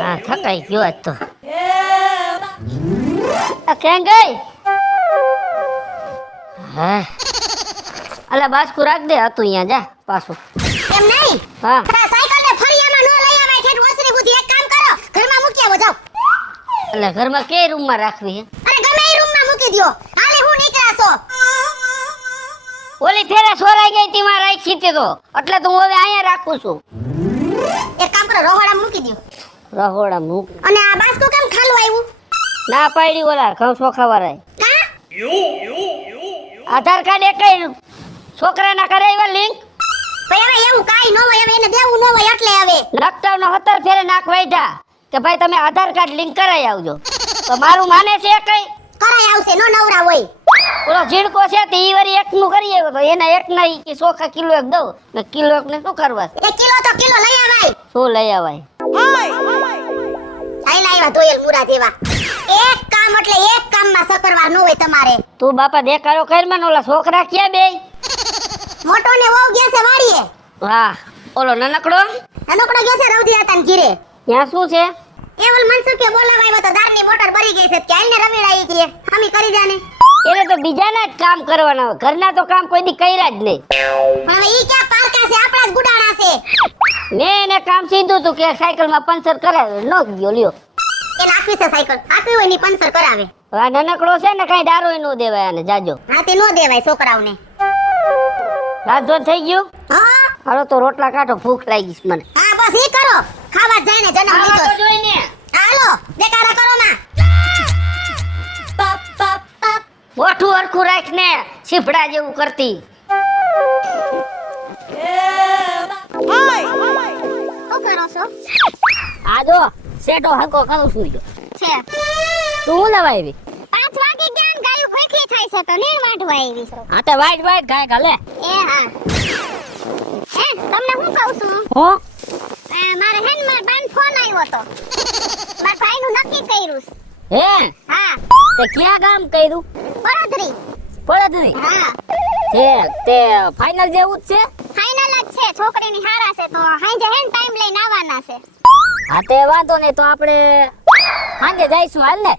હા થકાઈ ગયો આજ તો. આ ક્યાં ગઈ? હા અલા બાસ્કુ રાખ દે હતું અહીંયા જા પાછું. એમ નહીં. હા આ સાયકલ ને ફરિયામાં નો લઈ આવાય ઠેઠ ઓસરી બુધી એક કામ કરો ઘરમાં મૂકી આવો જાવ. એટલે ઘરમાં કે રૂમમાં રાખવી હે? અરે ગમે એ રૂમમાં મૂકી દ્યો. હાલે હું નીકળા છો. ઓલી ફેરે સોરાઈ ગઈ તી માં રાખી હતી તો એટલે તો હું હવે અહીંયા રાખું છું. એક કામ કરો રહોડા મૂકી દ્યો. રહોડા મૂક. અને આ બાસ્કુ કેમ ખાલું આવ્યું? ના પાડી ઓલા ઘઉં ચોખા વાળાએ. કા? આધાર કાર્ડ એકઈ છોકરાના કરાવ્યા લિંક. તો હવે એવું કાઈ ન હોય હવે એને દેવું ન હોય એટલે હવે લખતાવનો 17 ફેરે નાક વાઈઢા કે ભાઈ તમે આધાર કાર્ડ લિંક કરાવી આવજો. તો મારું માને છે કઈ કરાય આવશે નો નવરા હોય. ઓલો ઝીણકો છે તે ઈ વરી એકનું કરી આવ્યો તો એના એકના ઈ કે ચોખા કિલો એક દઉં ને કિલો એક ને શું કરવા? 1 કિલો તો કિલો લઈ આવાય. શું લઈ આવાય? આઈ લાવ્યા ધોયેલ મુરા જેવા. એક કામ એટલે એક કામમાં સકરવાર ન હોય તમારે. તું બાપા દેખાડો કરમાં ને ઓલા છોકરા ક્યાં બે? મોટો ને વહુ ગયા છે વાડીએ. હા ઓલો નાનકડો નાનકડો ગયો છે રવજી હતા ને ઘીરે. ત્યાં શું છે? એવલ મનસુખે બોલાવા આવ્યો તો દારની મોટર ભરી ગઈ છે કે આઈને રવીડાઈ કે હમી કરી જાને. એને તો બીજાના જ કામ કરવાના હોય, ઘરના તો કામ કોઈ દી કર્યા જ નહીં. પણ હવે ઈ ક્યાં પારકા છે આપણા જ ગુડાણા છે. મેં એને કામ સીધું તું કે સાયકલમાં પંચર કરાવે નો ગયો લ્યો. એને આપી છે સાયકલ આપી હોય ની પંચર કરાવે. આ નાનકડો છે ને કઈ ડારોય નો દેવાય આને જાજો. હા તે નો દેવાય છોકરાઓને. રાત થઈ ગયું? હા હાલો તો રોટલા કાઢો ભૂખ લાગી છે મને. હા બસ ઈ કરો ખાવા જ જાય ને જન્મ લીધો. જોઈને હાલો દેખાડા કરો માં. મોઠું હરખું રાખ ને છીપડા જેવું કરતી. શું કરો છો? આ જો સેટો હરકો કરું છું જો. છે તું હું લેવા આવી? 5 વાગે જ્ઞાન ગાયું ભૂખી થાય છે તો નીર વાટવા આવી છો. હા તે વાઈટ વાઈટ ગાય ગાલે. એ હા તમને હું કહું છું હો મારે હેન માર બાન ફોન આવ્યો તો માર ભાઈનું નક્કી કર્યું છે. હે હા તે ક્યાં ગામ કર્યું? બરોદરી. પડદરી. હા તે ફાઇનલ જેવું જ છે? ફાઇનલ જ છે છોકરીની હારા છે તો હાંજે હેન ટાઈમ લઈને આવવાના છે. હા તે વાંધો નહીં તો આપણે સાંજે જઈશું હાલ ને.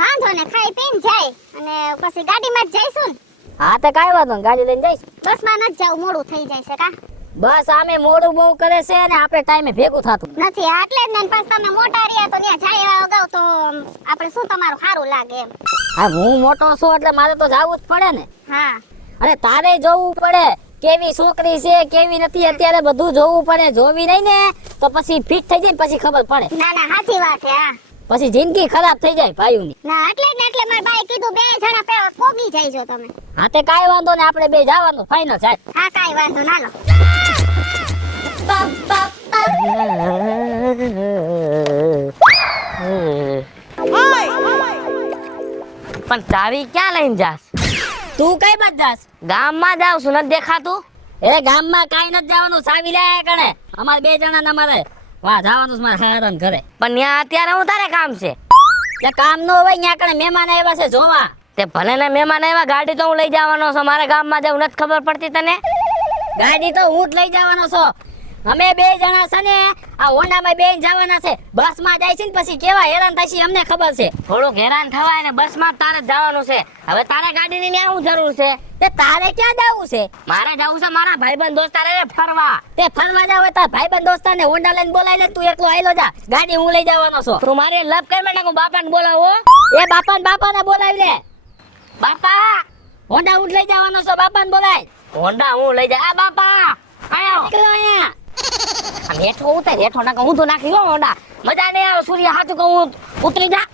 વાંધો ને ખાઈ પીને જાય અને પછી ગાડીમાં જ જઈશું ને. હા તે કાંઈ વાંધો નહીં ગાડી લઈને જઈશું. બસમાં ન જાવ મોડું થઈ જાય છે કા. બસ આમે મોડું બહુ કરે છે અને આપણે ટાઈમે ભેગું થતું નથી એટલે જ ને પાછ તમે મોટા રહ્યા તો ત્યાં જાય અગાઉ તો આપણે શું તમારું સારું લાગે એમ. હા હું મોટો છું એટલે મારે તો જાવું જ પડે ને. હા અને તારે જોવું પડે કેવી છોકરી છે કેવી નથી અત્યારે બધું જોવું પડે. જોવી નહીં ને તો પછી ફિટ થઈ જાય પછી ખબર પડે. ના ના સાચી વાત છે. હા પછી જિંદગી ખરાબ થઈ જાય ભાઈઓની. ના એટલે જ ને એટલે મારા ભાઈ કીધું બે જણા પેલા પોગી જાયજો તમે. હા તે કાંઈ વાંધો ને આપણે બે જવાનું ફાઇનલ સાહેબ. હા કાઈ વાંધો ના લો. પણ ચાવી ક્યાં લઈને જાસ? તું કઈ બાજુ જાસ? ગામમાં જાવ છું નથી દેખાતું? એ ગામમાં કાઈ નથી જવાનું ચાવી લાયા કણે. અમારે બે જણા ને અમારે વાહ જવાનું છે મારે હારણ ઘરે. પણ ત્યાં અત્યારે હું તારે કામ છે? તે કામ નો હોય ત્યાં કણે મહેમાન આવ્યા છે જોવા. તે ભલે ને મહેમાન આવ્યા ગાડી તો હું લઈ જવાનો છું. મારે ગામમાં જવું નથી ખબર પડતી તને? ગાડી તો હું જ લઈ જવાનો છું. અમે બે જણા છે ને આ હોન્ડામાં બેન જવાના છે. બસમાં જાય છે ને પછી કેવા હેરાન થાય છે અમને ખબર છે. થોડુંક હેરાન થવાય ને બસમાં તારે જવાનું છે. હવે તારે ગાડીની ન્યા હું જરૂર છે? તે તારે ક્યાં જવું છે? મારે જવું છે મારા ભાઈબંધ દોસ્તારે ફરવા. તે ફરવા જાવ તાર ભાઈબંધ દોસ્તારને હોન્ડા લઈને બોલાવી લે. તું એકલો આયલો જા ગાડી હું લઈ જવાનો છું. તું મારે લપ કર મેં નાખું બાપાને બોલાવો. એ બાપાને બોલાવી લે. બાપા હોન્ડા હું લઈ જવાનો છું. બાપાને બોલાય. હોન્ડા હું લઈ જા. આ બાપા આયો એકલો અહીંયા. આ હેઠો ઉતર હેઠો નાખ હું તો નાખી હો હોન્ડા. મજા નહીં આવે સૂર્ય હાથું કહું ઉતરી જા.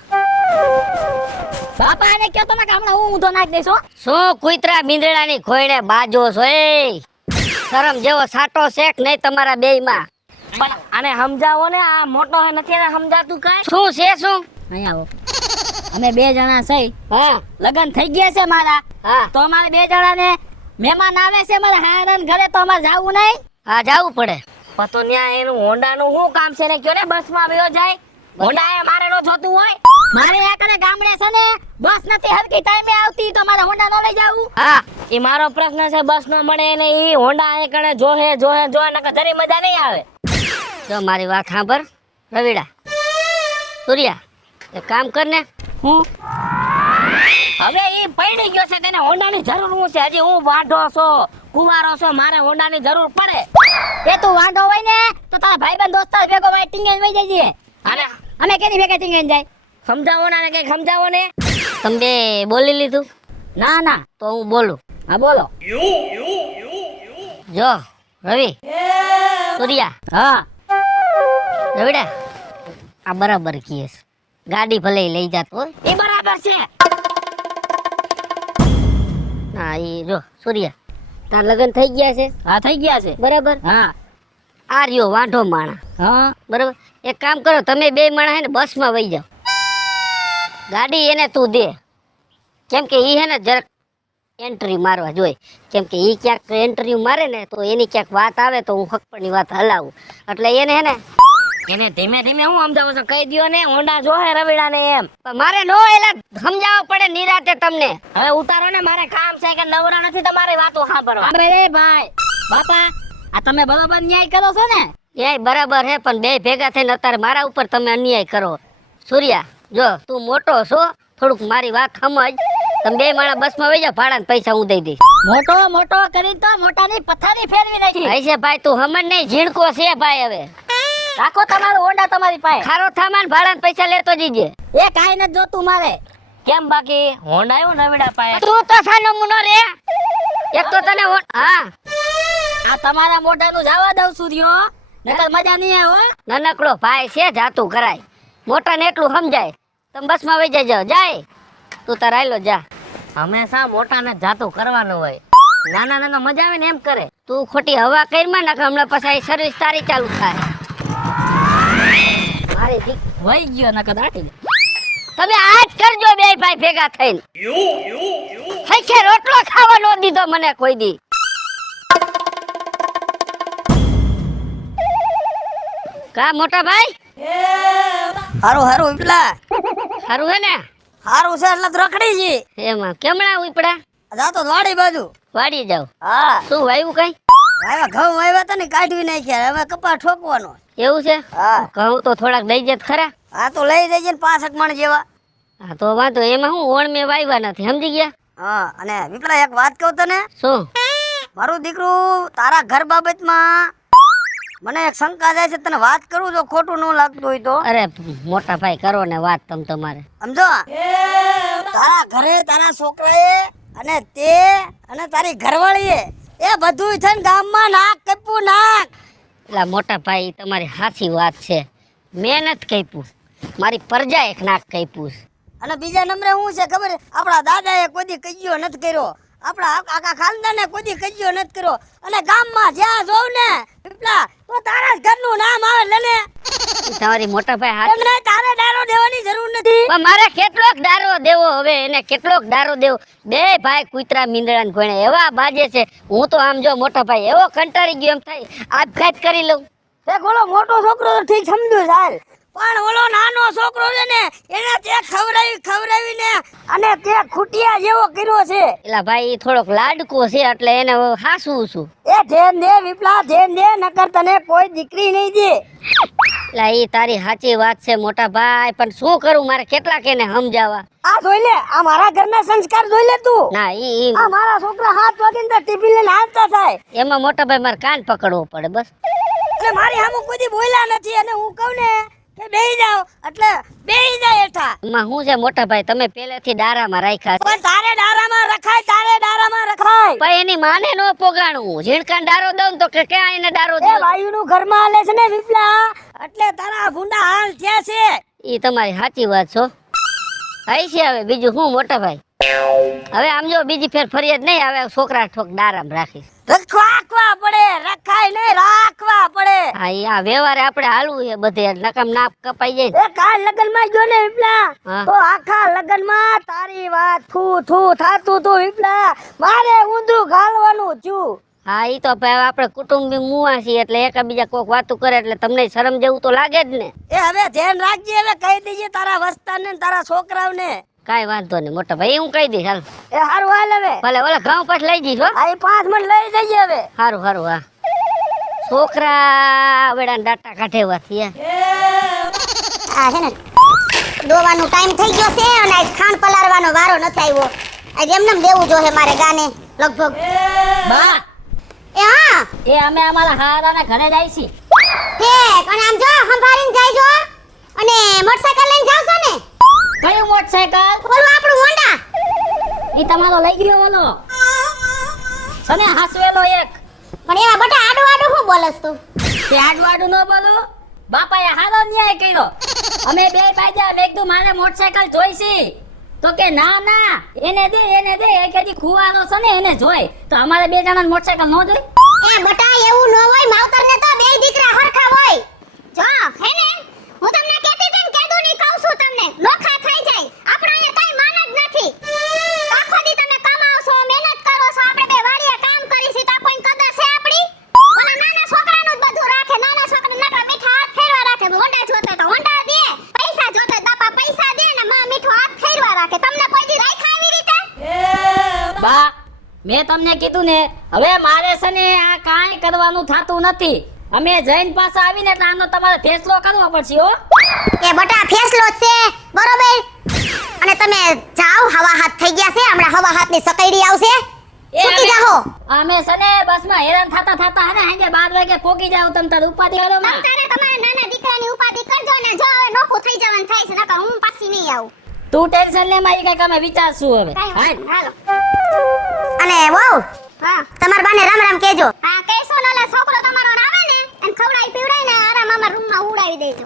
બાપા ને કયો તમે હમણાં હું ઊંધો નાખી દઈશ. શું કુતરા બિંદડાની ખોયણે બાજો છો એ? શરમ જેવો સાટો શેક નહીં તમારા બેયમાં. પણ આને સમજાવો ને આ મોટો હે નથી એને સમજાતું કાઈ. શું છે શું? અહીં આવો. અમે બે જણા છે. હા લગન થઈ ગયા છે મારા. હા તો અમારે બે જણાને મહેમાન આવે છે મારા હારણ ઘરે તો અમારે જાવું નહીં? હા જાવું પડે. પણ તો ન્યા એનું હોન્ડાનું શું કામ છે ને કયો ને બસમાં બેહો જાય. હોન્ડા એ મારે નો જોતું હોય. મારે એકને ગામડે છે ને બસ નથી હરકી ટાઈમે આવતી તો મારે હોન્ડા નો લઈ જાવું. હા ઈ મારો પ્રશ્ન છે. બસ નો મળે ને ઈ હોન્ડા એકને જોહે નકર જરી મજા નહીં આવે. જો મારી વાત સાંભળ રવિડા. સૂર્યા એક કામ કર ને હું હવે એ પૈણી ગયો છે તેને હોન્ડાની જરૂર હું છે હજી હું વાઢો છો કુવારો છો મારે હોન્ડાની જરૂર પડે એ તું વાંઢો હોય ને તો તારા ભાઈબંધ દોસ્તાર ભેગો ભાઈ ટીંગેન વઈ જજે અને અમે કેની ભેગા ટીંગેન જાય સમજાવો ને કઈ સમજાવો ને તમે બોલી લીધું ના ના તો હું બોલું હા બોલો જો રવિ સૂર્યા હા રવિડા આ બરાબર કીએ છે ગાડી ભલે ઈ લઈ જાતો હોય એ બરાબર છે હા એ જો સૂર્યા તાર લગ્ન થઈ ગયા છે હા થઈ ગયા છે બરાબર હા આ રહ્યો વાંઢો માણા હા બરાબર એક કામ કરો તમે બે માણા હે ને બસમાં વહી જાઓ ગાડી એને તું દે કેમ કે ઈ હે ને જરાક એન્ટ્રી મારવા જોઈએ કેમ કે ઈ ક્યાંક એન્ટ્રી મારે ને તો એની ક્યાંક વાત આવે તો હું હકપણની વાત હલાવું એટલે એને હે ને એને ધીમે ધીમે હું સમજાવું છું કહી દ્યો ને હોન્ડા જોહે રવિડા ને એમ પણ મારે નો એલા સમજાવવા પડે નિરાતે તમને હવે ઉતારો ને મારે કામ છે કે નવરા નથી તમારી વાતો સાંભળવા અરે ભાઈ બાપા આ તમે બરાબર ન્યાય કરો છો ને એ બરાબર હે પણ બે ભેગા થઈને અત્યારે મારા ઉપર તમે અન્યાય કરો સૂર્યા જો તું મોટો છો થોડુંક મારી વાત સમજ તમે બે માણા બસમાં વહી જાઓ ભાડાના પૈસા હું દઈ દઈશ મોટો મોટો કરી તો મોટાની પથારી ફેરવી નાખી હશે ભાઈ તું સમજ નહીં ઝીણકો છે ભાઈ હવે રાખો તમારું હોન્ડા તમારી પાસે ખારો થામાન ભાડાના પૈસા લેતો જીજે એ કાઈ નથી જોતું મારે કેમ બાકી હોન્ડા આવ્યો નવીડા પાસે તું તો સાનો મુનો રે એક તો તને હા આ તમારા મોઢાનું જવા દઉં સૂર્યો નકર મજા નહીં આવે હો નાનકડો ભાઈ છે જાતું કરાય મોટાને એટલું સમજાય તમે બસમાં વહી જજો જાય તું તાર આયલો જા હંમેશા મોટાને જાતું કરવાનું હોય નાના નાના મજા આવે ને એમ કરે તું ખોટી હવા કરીમાં નાખ હમણાં પછી સર્વિસ તારી ચાલુ થાય મારી દીક વહી ગયો નકર દાટી દે તમે આજ કરજો બે ભાઈ ભેગા થઈને હૈખે રોટલો ખાવા નો દીધો મને કોઈ દી કા મોટા ભાઈ હારું હારું ઉપલા સારું હે ને હારું છે એટલે તો રખડી જી એમાં કેમણા ઉપડા જાતો વાડી બાજુ વાડી જાવ હા શું વાયું કઈ આવ્યા ઘઉં આવ્યા હતા ને કાઢવી નાખ્યા હવે કપા ઠોકવાનો એવું છે હા કહું તો થોડાક દઈ જત ખરા હા તો લઈ જજે ને 5 મણ જેવા હા તો વાંધો એમાં હું ઓણ મેં વાવ્યા નથી સમજી ગયા હા અને વિપલા એક વાત કહું તને શું મારું દીકરું તારા ઘર બાબતમાં મને એક શંકા જાય છે તને વાત કરું જો ખોટું ન લાગતું હોય તો અરે મોટા ભાઈ કરો ને વાત તમ તમારે સમજો તારા ઘરે તારા છોકરાએ અને તે અને તારી ઘરવાળીએ એ બધુંય થઈને ગામમાં નાક કપ્યું નાક એટલે મોટા ભાઈ તમારી સાચી વાત છે મેં નથી કાપ્યું મારી પ્રજા એક નાક કાપ્યું છે અને બીજા નંબરે શું છે ખબર આપણા દાદાએ કોઈ દી કજ્યો નથી કર્યો આપણા આખા ખાનદાને કોઈ દી કજ્યો નથી કર્યો અને ગામમાં જ્યાં જોઉં ને પીપલા તો તારા જ ઘરનું નામ આવે લેને તમારી મોટા ભાઈ હાથ એમને તારે ડારો દેવાની જરૂર નથી પણ મારે કેટલોક દારો દેવો હવે એને કેટલોક દારો દેવો બે ભાઈ કૂતરા મીંદડા ઘોણે એવા બાજે છે હું તો આમ જો મોટા ભાઈ એવો કંટાળી ગયો એમ થાય આપઘાત કરી લઉં એ ઓલો મોટો છોકરો તો ઠીક સમજુ ચાલ પણ ઓલો નાનો છોકરો છે ને એને તે ખવડાવીને અને તે ખૂટિયા જેવો કર્યો છે એલા ભાઈ ઈ થોડોક લાડકો છે એટલે એને હાસવું છું એ ધ્યાન દે વિપલા ધ્યાન દે નકર તને કોઈ દીકરી નહીં દે એલા ઈ તારી સાચી વાત છે મોટા ભાઈ પણ શું કરું મારે કેટલાક એને સમજાવવા આ જોઈ લે આ મારા ઘરના સંસ્કાર જોઈ લે તું ના ઈ આ મારા છોકરા હાથ વાગીને તો ટીપી લઈને હાલતા થાય એમાં મોટા ભાઈ મારે કાન પકડવો પડે બસ એટલે મારી સામે કોઈ દી બોલ્યા નથી અને હું કહું ને કે બેહી જાવ એટલે બેહી જાય હેઠા એમાં શું છે મોટા ભાઈ તમે પહેલેથી ડારામાં રાખ્યા છે પણ તારે ડારામાં રખાય તારે ડારામાં રખાય પણ એની માને નો પોગાણું ઝીણકાન ડારો દઉં ને તો કે ક્યાં એને ડારો એ દઉં વાયુનું ઘરમાં હાલે છે ને વિપલા એટલે તારા ભૂંડા હાલ થયા છે ઈ તમારી સાચી વાત છો હઈ છે હવે બીજું શું મોટા ભાઈ હવે આમ જો બીજી ફેર ફરિયાદ નહીં આવે છોકરા ઠોક ડારામ રાખીશ રાખવા પડે રખાય નહીં રાખવા પડે હા ઈ આ વ્યવહારે આપણે હાલવું છે બધે નકામ નાપ કપાઈ જાય એ કાલ લગનમાં જો ને વિપલા હા. તો આખા લગનમાં તારી વાત થૂ થૂ થાતું તું વિપલા મારે ઊંધું ઘાલવાનું છું હા ઈ તો ભાઈ આપણે કુટુંબી મુવા છીએ એટલે એકાબીજા કોક વાતું કરે એટલે તમને શરમ જેવું તો લાગે જ ને એ હવે ધ્યાન રાખજે હવે કહી દેજે તારા વસ્તાને ને તારા છોકરાઓને કાઈ વાંધો નહીં મોટા ભાઈ હું કહી દઈશ હાલ એ હારું હાલ હવે ભલે ઓલા ઘઉં પાછ લઈ જઈશ હો આ 5 મિનિટ લઈ જઈએ હવે સારું સારું હા છોકરા વેડા ડાટા કાઢેવા થયા આ છે ને દોવાનો ટાઈમ થઈ ગયો છે અને આજ ખાંડ પલાળવાનો વારો નથી આવ્યો. આજ એમનેમ દેવું જોહે મારે ગાને લગભગ. બા એ હા એ અમે અમારા હારાના ઘરે જાય છી. હે પણ આમ જો સંભાળીને જાયજો અને મોટરસાઇકલ લઈને જાવ છો ને? કયું મોટરસાઇકલ? ઓલું આપણું હોન્ડા. ઈ તમારો લઈ ગયો ઓલો સને હાસવેલો એક. પણ એવા બટા આડું આડું હું બોલસ તું? તે આડું ન બોલો. બાપાએ હારો ન્યાય કર્યો. અમે બે પાજા મેં કીધું મારે મોટરસાઇકલ જોઈશી તો કે ના ના એને દે એ કદી ખુવાનો છે ને એને જોઈ તો અમારે બે જણાને મોટરસાઇકલ ન જોઈ. એ બટા એવું ન હોય, માવતરને તો બે દીકરા હરખા હોય. જો હે ને હું તમને કહેતી હતી ને કેદું ની કહું છું તમને લોખા થઈ જાય. આપણે અહીંયા કઈ માન જ નથી. આખો દી તમે કમાવશો, મહેનત કરો છો, આપણે બે વાડીએ કામ કરીશી તો કોઈ કદર છે આપણી? ઓલા નાના છોકરાનું જ બધું રાખે. નાના છોકરા નકરા મીઠા હાથ ફેરવા રાખે. હોંડા જોતે તો હોંડા દે, પૈસા જોતે બાપા પૈસા દે ને માં મીઠો હાથ ફેરવા રાખે. તમને કોઈ દી રાખ્યા આવી રીતે? બા મેં તમને કીધું ને હવે મારે છે ને આ કાંઈ કરવાનું થાતું નથી. અમે જૈન પાસે આવીને એટલે આનો તમારે ફેસલો કરવો પડશે હો. એ બટા ફેસલો જ છે બરોબર. અને તમે જાઓ, હવા હાથ થઈ ગયા છે. હમણાં હવા હાથની સકૈડી આવશે, છૂટી જાઓ. અમે છે ને બસમાં હેરાન થતા હે ને હાંજે 12 વાગે પોકી જાવ તમ તાર ઉપાધિ કરો માં. તમારે તમારા નાના દીકરાની ઉપાધિ કરજો ને જો હવે નોખું થઈ જવાનું થાય છે નકર હું પાછી નહીં આવું. તું ટેન્શન લે મારી કઈક અમે વિચારશું હવે. હાલો. અને વહુ હા તમાર બાને રામ રામ કહેજો. હા કહેશો ને ઓલા છોકરો તમારો આવે ને એને ખવડાવી પીવડાવીને આરામ અમારા રૂમમાં ઉડાવી દેજો.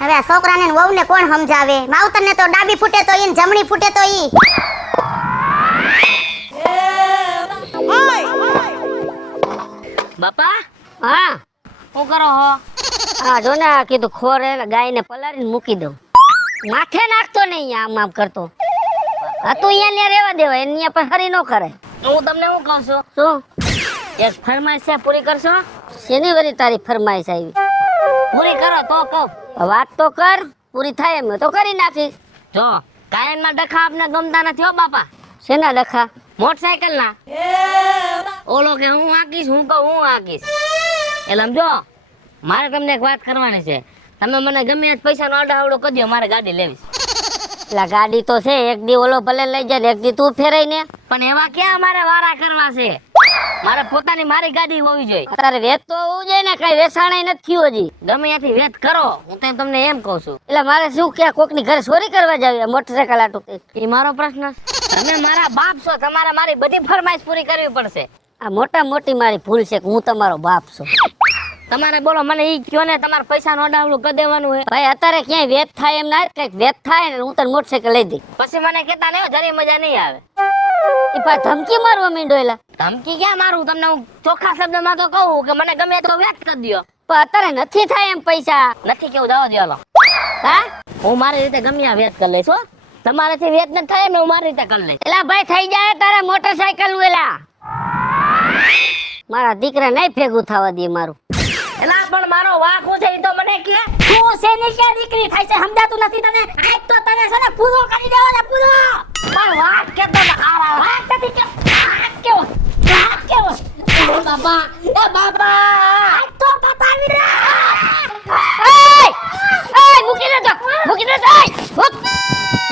હવે આ છોકરાને ને વહુને કોણ સમજાવે? માવતરને તો ડાબી ફૂટે તો ઈ, જમણી ફૂટે તો ઈ. બાપા હા શું કરો હો? હા જો ને આ કીધું ખોરે ગાયને પલારીને મૂકી દઉં. માથે નાખતો નહીં આમ આમ કરતો. આ તું અહીંયા ને રહેવા દેવાય અહીંયા પર હરી ન કરે. હું તમને શું કહું છું? શું એક ફરમાઈશ છે પૂરી કરશો? શેની વરી તારી ફરમાઈશ આવી? પૂરી કરો તો કહું. વાત તો કર, પૂરી થાય એમ તો કરી નાખીશ. જો કાયમમાં ડખા આપને ગમતા નથી હો બાપા. શેના ડખા? મોટરસાઇકલ ના. ઓલો કે હું હાકીશ, હું કહું હું હાકીશ. એટલે સમજો મારે તમને એક વાત કરવાની છે. તમે મને ગમે એ પૈસાનો આડાવડો કરજો, મારે ગાડી લેવી છે. એટલે ગાડી તો છે, એક દી ઓલો ભલે લઈ જાય ને એક દી તું ફેરાઈ ને. પણ એવા ક્યાં મારે વારા કરવા છે? મારે પોતાની મારી ગાડી હોવી જોઈએ. અત્યારે વેત તો હોવું જોઈએ ને, કઈ વેસાણાય નથી થયું હજી. ગમે ત્યાંથી વેત કરો, હું તો તમને એમ કહું છું. એટલે મારે શું કે કોકની ઘરે ચોરી કરવા જાવી મોટરસાઇકલ આટું? એ મારો પ્રશ્ન છે. તમે મારા બાપ છો, તમારે મારી બધી ફરમાઈશ પૂરી કરવી પડશે. આ મોટા મોટી મારી ભૂલ છે કે હું તમારો બાપ છું. તમારે બોલો મને ઈ કયો ને તમારે પૈસાનો અડાવડું કરી દેવાનું હોય. ભાઈ અત્યારે ક્યાંય વેત થાય એમ ના, કઈક વેત થાય ને હું તને મોટરસાઇકલ લઈ દઈ. પછી મને કહેતા નહીં જરી મજા નહીં આવે. એ પા ધમકી મારવા માંડ્યો. એલા ધમકી ક્યાં મારું? તમને હું ચોખ્ખા શબ્દમાં તો કહું કે મને ગમે તો વેત કરી દયો. પણ અત્યારે નથી થાય એમ પૈસા. નથી કેવું જવા દો. હા હું મારી રીતે ગમે આ વેત કરી લઈશ હો. તમારાથી વેત ન થાય ને હું મારી રીતે કરી લઈશ. એલા ભાઈ થઈ જાય તારે મોટરસાઇકલ નું. એલા મારા દીકરા નહીં ભેગું થવા દે મારું. એલા પણ મારો વાક હું છે ઈ તો મને કે તું છે ને કે દીકરી થાય છે સમજાતું નથી તને? આજ તો તને છે ને પૂરો કરી દેવો ને પૂરો. પણ વાત કે તો આ વાત નથી કે વાત કેવો એ બાબા આજ તો પતાવી રે. એ મૂકી દે તું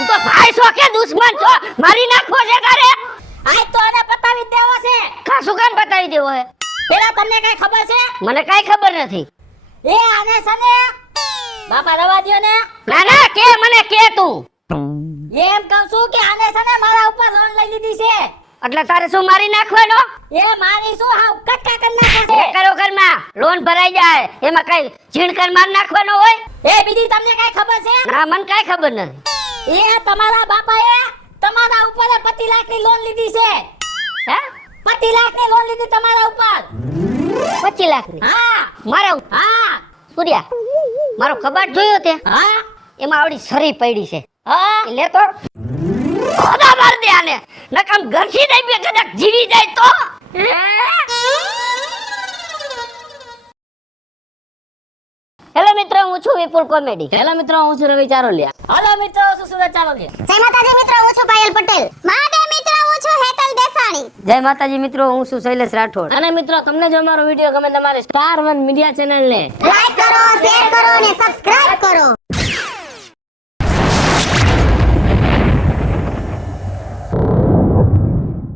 તો ભાઈ છો કે દુશ્મન છો? મારી નાખવો છે તારે? આજ તો એને પતાવી દેવો છે. કા શું કામ પતાવી દેવો છે? પેલા તમને કઈ ખબર છે? મને કઈ ખબર નથી. એ આને સને બાપા રવા દ્યો ને. ના ના કે મને કે તું. એમ કહું છું કે આને સને મારા ઉપર લોન લઈ લીધી છે. એટલે તારે શું મારી નાખવાનો? એ મારી શું હાવ કટકા કરી નાખે છે. કરો ઘરમાં લોન ભરાઈ જાય એમાં કઈ ઝીણકર માર નાખવાનો હોય? એ બીજી તમને કઈ ખબર છે? ના મને કઈ ખબર નથી. એ તમારા બાપાએ તમારા ઉપર 25 લાખની લોન લીધી છે. હે 25 લાખની લોન લીધી તમારા ઉપર. 25 લાખની? હા મારા ઉપર. હા સૂર્યા મારો કબાટ જોયો તે? હા એમાં આવડી સરી પડી છે. હા લે તો ખોદા માર દે આને નકમ ઘરથી દઈ બે કદાચ જીવી જાય તો. હેલો મિત્રો હું છું વિપુલ કોમેડી. હેલો મિત્રો હું છું રવિ ચારોલિયા. હેલો મિત્રો હું છું સુરજ ચારોલિયા. જય માતાજી મિત્રો હું છું પાયલ પટેલ. મહાદેવ મિત્રો હું છું હેતલ દેસાણી. જય માતાજી મિત્રો હું છું શૈલેષ રાઠોડ. અને મિત્રો તમને જો અમારો વિડિયો ગમે તમારે સ્ટાર 1 મીડિયા ચેનલ ને લાઈક કરો, શેર કરો અને સબસ્ક્રાઇબ કરો.